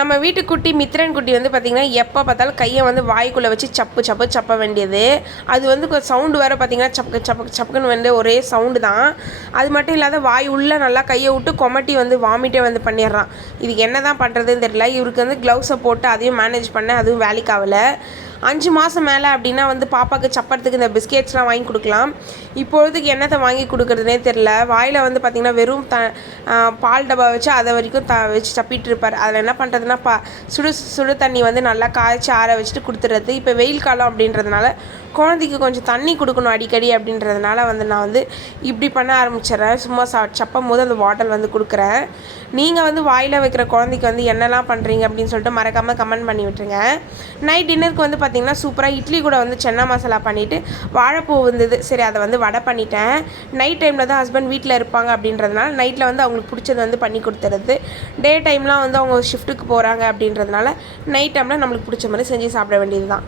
நம்ம வீட்டு குட்டி மித்ரன் குட்டி வந்து பார்த்திங்கன்னா எப்போ பார்த்தாலும் கையை வந்து வாய்க்குள்ளே வச்சு சப்ப வேண்டியது. அது வந்து சவுண்டு வேறு பார்த்திங்கன்னா சப்புக்குன்னு வந்து ஒரே சவுண்டு தான். அது மட்டும் இல்லாத வாய் உள்ளே நல்லா கையை விட்டு கொமட்டி வந்து வாமிட்டே வந்து பண்ணிடுறான். இதுக்கு என்ன தான் பண்ணுறதுன்னு தெரியல. இவருக்கு வந்து க்ளவுஸை போட்டு அதையும் மேனேஜ் பண்ண அதுவும் வேலைக்கு ஆகலை. 5 மாதம் மேலே அப்படின்னா வந்து பாப்பாவுக்கு சப்பறதுக்கு இந்த பிஸ்கெட்ஸ்லாம் வாங்கி கொடுக்கலாம். இப்பொழுதுக்கு என்னத்தை வாங்கி கொடுக்குறதுனே தெரில. வாயில் வந்து பார்த்திங்கன்னா வெறும் பால் டப்பா வச்சு அதை வரைக்கும் வச்சு சப்பிட்டு இருப்பார். அதில் என்ன பண்ணுறதுன்னா சுடு தண்ணி வந்து நல்லா காய்ச்சி ஆற வச்சுட்டு கொடுத்துறது. இப்போ வெயில் காலம் அப்படின்றதுனால குழந்தைக்கு கொஞ்சம் தண்ணி கொடுக்கணும் அடிக்கடி அப்படின்றதுனால வந்து நான் வந்து இப்படி பண்ண ஆரம்பிச்சிடுறேன். சும்மா சப்பும் போது அந்த வாட்டர் வந்து கொடுக்குறேன். நீங்கள் வந்து வாயில் வைக்கிற குழந்தைக்கு வந்து என்னெல்லாம் பண்ணுறீங்க அப்படின்னு சொல்லிட்டு மறக்காமல் கமெண்ட் பண்ணி விட்டுருங்க. நைட் டின்னருக்கு வந்து பார்த்திங்கன்னா சூப்பராக இட்லி கூட வந்து சன்னா மசாலா பண்ணிவிட்டு வாழைப்பூ வந்தது, சரி அதை வந்து வடை பண்ணிட்டேன். நைட் டைமில் தான் ஹஸ்பண்ட் வீட்டில் இருப்பாங்க அப்படின்றதுனால நைட்டில் வந்து அவங்களுக்கு பிடிச்சது வந்து பண்ணி கொடுத்துறது. டே டைம்லாம் வந்து அவங்க ஷிஃப்ட்டுக்கு போகிறாங்க அப்படின்றதுனால நைட் டைமில் நம்மளுக்கு பிடிச்ச மாதிரி செஞ்சு சாப்பிட வேண்டியது தான்.